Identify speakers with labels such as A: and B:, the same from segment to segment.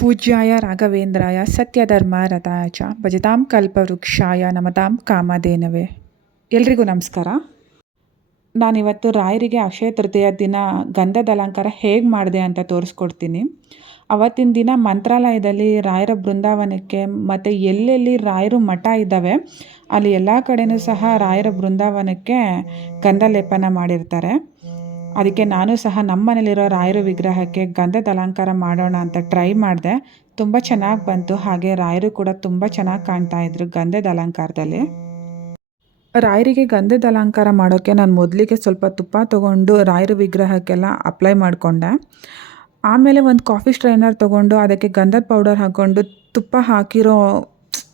A: ಪೂಜ್ಯಾಯ ರಾಘವೇಂದ್ರಾಯ ಸತ್ಯಧರ್ಮ ರಥಾಯ ಚ ಭಜತಾಂ ಕಲ್ಪವೃಕ್ಷಾಯ ನಮತಾಂ ಕಾಮಧೇನವೇ. ಎಲ್ರಿಗೂ ನಮಸ್ಕಾರ. ನಾನಿವತ್ತು ರಾಯರಿಗೆ ಅಕ್ಷಯ ತೃತೀಯ ದಿನ ಗಂಧದ ಅಲಂಕಾರ ಹೇಗೆ ಮಾಡಿದೆ ಅಂತ ತೋರಿಸ್ಕೊಡ್ತೀನಿ. ಅವತ್ತಿನ ದಿನ ಮಂತ್ರಾಲಯದಲ್ಲಿ ರಾಯರ ಬೃಂದಾವನಕ್ಕೆ ಮತ್ತು ಎಲ್ಲೆಲ್ಲಿ ರಾಯರು ಮಠ ಇದ್ದಾವೆ, ಅಲ್ಲಿ ಎಲ್ಲ ಕಡೆಯೂ ಸಹ ರಾಯರ ಬೃಂದಾವನಕ್ಕೆ ಗಂಧ ಲೇಪನ ಮಾಡಿರ್ತಾರೆ. ಅದಕ್ಕೆ ನಾನು ಸಹ ನಮ್ಮ ಮನೇಲಿರೋ ರಾಯರು ವಿಗ್ರಹಕ್ಕೆ ಗಂಧದ ಅಲಂಕಾರ ಮಾಡೋಣ ಅಂತ ಟ್ರೈ ಮಾಡಿದೆ. ತುಂಬ ಚೆನ್ನಾಗಿ ಬಂತು. ಹಾಗೆ ರಾಯರು ಕೂಡ ತುಂಬ ಚೆನ್ನಾಗಿ ಕಾಣ್ತಾ ಇದ್ರು ಗಂಧದ ಅಲಂಕಾರದಲ್ಲಿ. ರಾಯರಿಗೆ ಗಂಧದ ಅಲಂಕಾರ ಮಾಡೋಕ್ಕೆ ನಾನು ಮೊದಲಿಗೆ ಸ್ವಲ್ಪ ತುಪ್ಪ ತೊಗೊಂಡು ರಾಯರ ವಿಗ್ರಹಕ್ಕೆಲ್ಲ ಅಪ್ಲೈ ಮಾಡಿಕೊಂಡೆ. ಆಮೇಲೆ ಒಂದು ಕಾಫಿ ಸ್ಟ್ರೈನರ್ ತೊಗೊಂಡು ಅದಕ್ಕೆ ಗಂಧದ ಪೌಡರ್ ಹಾಕ್ಕೊಂಡು ತುಪ್ಪ ಹಾಕಿರೋ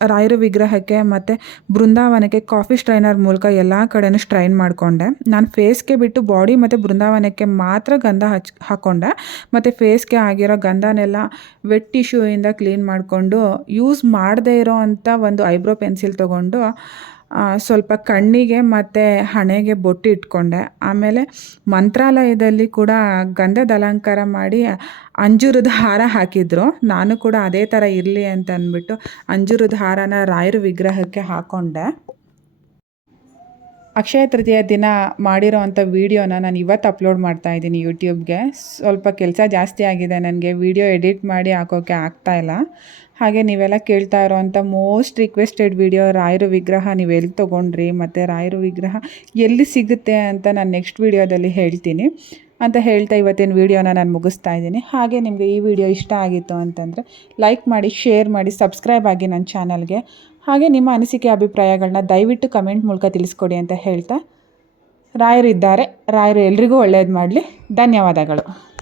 A: ರಾಯರ ವಿಗ್ರಹಕ್ಕೆ ಮತ್ತು ಬೃಂದಾವನಕ್ಕೆ ಕಾಫಿ ಸ್ಟ್ರೈನರ್ ಮೂಲಕ ಎಲ್ಲ ಕಡೆಯೂ ಸ್ಟ್ರೈನ್ ಮಾಡಿಕೊಂಡೆ. ನಾನು ಫೇಸ್ಗೆ ಬಿಟ್ಟು ಬಾಡಿ ಮತ್ತು ಬೃಂದಾವನಕ್ಕೆ ಮಾತ್ರ ಗಂಧ ಹಚ್ ಹಾಕ್ಕೊಂಡೆ ಮತ್ತು ಫೇಸ್ಗೆ ಆಗಿರೋ ಗಂಧನೆಲ್ಲ ವೆಟ್ ಟಿಶ್ಯೂಯಿಂದ ಕ್ಲೀನ್ ಮಾಡಿಕೊಂಡು ಯೂಸ್ ಮಾಡದೇ ಇರೋ ಅಂಥ ಒಂದು ಐಬ್ರೋ ಪೆನ್ಸಿಲ್ ತೊಗೊಂಡು ಸ್ವಲ್ಪ ಕಣ್ಣಿಗೆ ಮತ್ತು ಹಣೆಗೆ ಬೊಟ್ಟು ಇಟ್ಕೊಂಡೆ. ಆಮೇಲೆ ಮಂತ್ರಾಲಯದಲ್ಲಿ ಕೂಡ ಗಂಧದ ಅಲಂಕಾರ ಮಾಡಿ ಅಂಜೂರದ ಹಾರ ಹಾಕಿದ್ರು. ನಾನು ಕೂಡ ಅದೇ ಥರ ಇರಲಿ ಅಂತ ಅಂದ್ಬಿಟ್ಟು ಅಂಜೂರದ ಹಾರನ ರಾಯರ ವಿಗ್ರಹಕ್ಕೆ ಹಾಕ್ಕೊಂಡೆ ಅಕ್ಷಯ ತೃತೀಯ ದಿನ ಮಾಡಿರೋ ಅಂಥ ವೀಡಿಯೋನ ನಾನು ಇವತ್ತು ಅಪ್ಲೋಡ್ ಮಾಡ್ತಾ ಇದ್ದೀನಿ ಯೂಟ್ಯೂಬ್ಗೆ. ಸ್ವಲ್ಪ ಕೆಲಸ ಜಾಸ್ತಿ ಆಗಿದೆ. ನನಗೆ ವೀಡಿಯೋ ಎಡಿಟ್ ಮಾಡಿ ಹಾಕೋಕ್ಕೆ ಆಗ್ತಾಯಿಲ್ಲ ಹಾಗೆ ನೀವೆಲ್ಲ ಕೇಳ್ತಾ ಇರೋವಂಥ ಮೋಸ್ಟ್ ರಿಕ್ವೆಸ್ಟೆಡ್ ವಿಡಿಯೋ ರಾಯರು ವಿಗ್ರಹ ನೀವು ಎಲ್ಲಿ ತೊಗೊಂಡ್ರಿ ಮತ್ತು ರಾಯರು ವಿಗ್ರಹ ಎಲ್ಲಿ ಸಿಗುತ್ತೆ ಅಂತ ನಾನು ನೆಕ್ಸ್ಟ್ ವಿಡಿಯೋದಲ್ಲಿ ಹೇಳ್ತೀನಿ. ಅಂತ ಹೇಳ್ತಾ ಇವತ್ತಿನ ವೀಡಿಯೋನ ನಾನು ಮುಗಿಸ್ತಾ ಇದ್ದೀನಿ. ಹಾಗೆ ನಿಮಗೆ ಈ ವಿಡಿಯೋ ಇಷ್ಟ ಆಗಿತ್ತು ಅಂತಂದರೆ ಲೈಕ್ ಮಾಡಿ, ಶೇರ್ ಮಾಡಿ, ಸಬ್ಸ್ಕ್ರೈಬ್ ಆಗಿ ನನ್ನ ಚಾನಲ್ಗೆ. ಹಾಗೆ ನಿಮ್ಮ ಅನಿಸಿಕೆ ಅಭಿಪ್ರಾಯಗಳನ್ನ ದಯವಿಟ್ಟು ಕಮೆಂಟ್ ಮೂಲಕ ತಿಳಿಸ್ಕೊಡಿ ಅಂತ ಹೇಳ್ತಾ ರಾಯರು ಇದ್ದಾರೆ ರಾಯರು ಎಲ್ರಿಗೂ ಒಳ್ಳೆಯದು ಮಾಡಲಿ. ಧನ್ಯವಾದಗಳು.